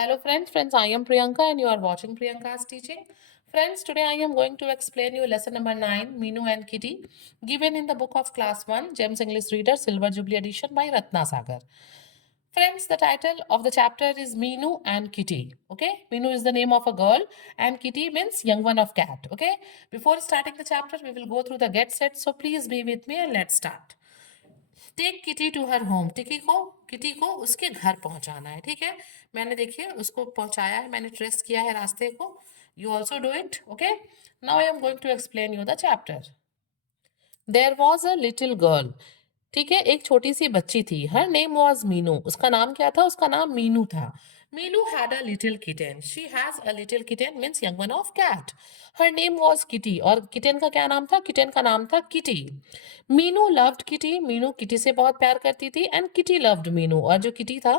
Hello friends, I am Priyanka and you are watching Priyanka's teaching. Friends, today I am going to explain you lesson number 9, Meenu and Kitty, given in the book of class 1, James English Reader, Silver Jubilee edition by Ratna Sagar. Friends, the title of the chapter is Meenu and Kitty. Okay, Meenu is the name of a girl and Kitty means young one of cat. Okay, before starting the chapter, we will go through the get set. So please be with me and let's start. Take Kitty to her home. Kitty को उसके घर पहुंचाना है। ठीक है, मैंने देखिए उसको पहुंचाया है, मैंने ट्रेस किया है रास्ते को। You also do it. Okay, now I am going to explain you the chapter. There was a little girl. ठीक है, एक छोटी सी बच्ची थी। Her name was Meenu. उसका नाम क्या था? उसका नाम मीनू था। Meenu had a little kitten. She has a little kitten means young one of cat. Her name was Kitty. और किटन का क्या नाम था? किटन का नाम था kitty. Meenu loved kitty. Meenu kitty से बहुत प्यार करती थी एंड किटी लव्ड मीनू। और जो किटी था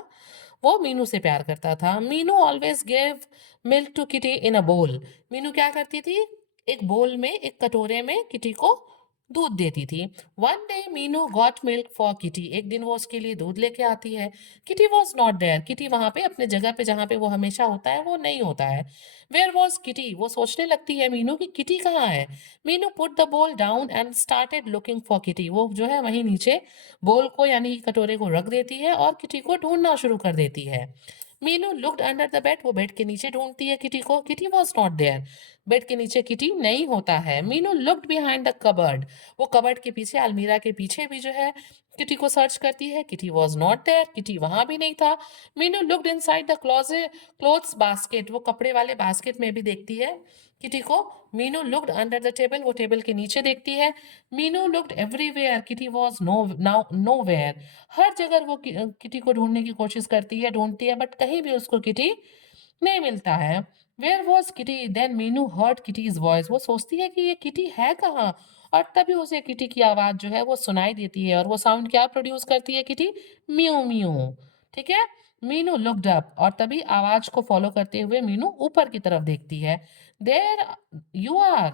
वो मीनू से प्यार करता था। Meenu always gave milk to Kitty in a bowl. Meenu क्या करती थी? एक बोल में, एक कटोरे में किटी को दूध देती थी। One day Meenu got milk for Kitty. एक दिन वो उसके लिए दूध लेके आती है। Kitty was not there. Kitty वहां पे अपने जगह पे, जहां पे वो हमेशा होता है, वो नहीं होता है। Where was Kitty? वो सोचने लगती है मीनू की किटी कहाँ है। Meenu put the bowl down and started looking for Kitty. वो जो है वहीं नीचे बोल को यानी कि कटोरे को रख देती है और किटी को ढूंढना शुरू कर देती है। Meenu looked under the bed. वो बेड के नीचे ढूंढती है किटी को। Kitty was not there. Bed के नीचे किटी नहीं होता है। Meenu looked behind the cupboard. वो कबर्ड के पीछे, अलमीरा के पीछे भी जो है किटी को सर्च करती है। Kitty was not there. Kitty वहां भी नहीं था। Meenu looked inside the closet clothes basket. वो कपड़े वाले बास्केट में भी देखती है किटी को। Meenu looked under the table. वो टेबल के नीचे देखती है। Meenu looked everywhere. Kitty was nowhere. हर जगह वो किटी को ढूंढने की कोशिश करती है, ढूंढती है, बट कहीं भी उसको किटी नहीं मिलता है। Where was Kitty? Then Meenu heard Kitty's voice. वो सोचती है कि ये किटी है कहाँ, और तभी उसे किटी की आवाज जो है वो सुनाई देती है। और वो साउंड क्या प्रोड्यूस करती है किटी? Mu mu. ठीक है, मीनू लुक्ड अप। और तभी आवाज को फॉलो करते हुए मीनू ऊपर की तरफ देखती है। There you are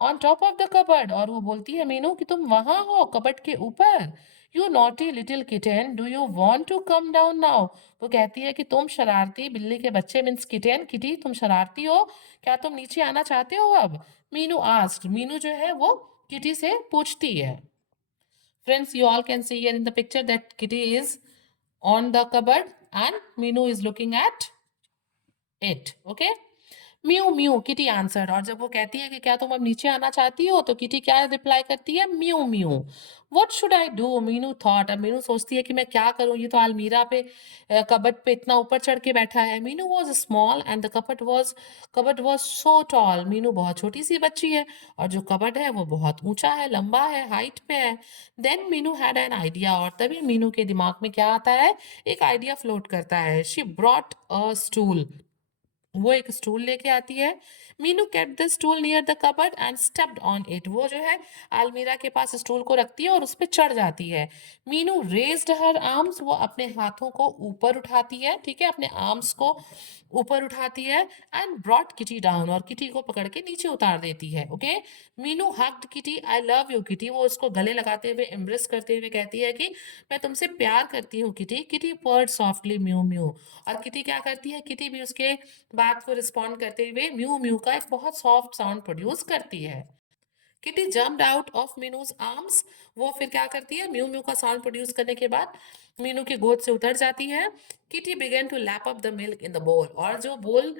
on top of the cupboard. और वो बोलती है मीनू कि तुम वहां हो, कबर्ड के ऊपर। You naughty little kitten, do you want to come down now. वो कहती है कि तुम शरारती बिल्ली के बच्चे मीन्स किटन, किटी तुम शरारती हो, क्या तुम नीचे आना चाहते हो अब? मीनू आस्क्ड। मीनू जो है वो किटी से पूछती है। Friends, you all can see here in the picture that Kitty is on the cupboard and Meenu is looking at it. Okay. Mu mu kitty answered. और जब वो कहती है कि क्या तुम अब नीचे आना चाहती हो, तो किटी क्या रिप्लाई करती है? Mew mu. What should I do? Meenu thought. अब मीनू सोचती है कि मैं क्या करूं, ये तो अलमीरा पे, कबर्ड पे इतना ऊपर चढ़ के बैठा है। Meenu was small and the cupboard was so tall. Meenu बहुत छोटी सी बच्ची है और जो कबर्ड है वो बहुत ऊंचा है, लंबा है, हाइट पे है। Then Meenu had an idea. और तभी मीनू के दिमाग में क्या आता है? एक आइडिया फ्लोट करता है। She brought a stool. वो एक स्टूल लेके आती है। Meenu kept the stool near the cupboard and stepped on it. वो जो है अलमीरा के पास स्टूल को रखती है और उस पर चढ़ जाती है। Meenu raised her arms. वो अपने हाथों को ऊपर उठाती है। ठीक है, अपने आर्म्स को ऊपर उठाती है एंड ब्रॉट किटी डाउन। और किटी को पकड़ के नीचे उतार देती है। Okay, Meenu hugged kitty. I love you kitty. वो उसको गले लगाते हुए, एम्ब्रेस करते हुए कहती है कि मैं तुमसे प्यार करती हूँ kitty. Kitty PERT softly mu mu. और किटी क्या करती है? किटी भी उसके बात को रिस्पॉन्ड करते हुए म्यू म्यू का एक बहुत सॉफ्ट साउंड प्रोड्यूस करती है। Kitty jumped out of Meenu's arms. वो फिर क्या करती है? म्यू म्यू का साउंड प्रोड्यूस करने के बाद मीनू की गोद से उतर जाती है। Kitty began to lap up the milk in the bowl. और जो बोल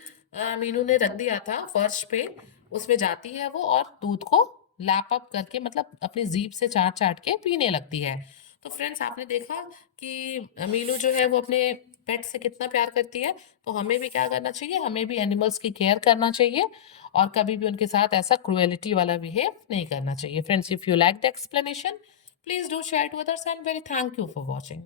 मीनू ने रख दिया था फर्श पे, उसमें जाती है वो और दूध को लैप अप करके, मतलब अपनी जीभ से चाट चाट के पीने लगती है। तो फ्रेंड्स, आपने देखा कि मीनू जो है वो अपने पेट से कितना प्यार करती है। तो हमें भी क्या करना चाहिए? हमें भी एनिमल्स की केयर करना चाहिए और कभी भी उनके साथ ऐसा क्रुएलिटी वाला बिहेव नहीं करना चाहिए। Friends, if you like the explanation, please do share to others and very thank you for watching.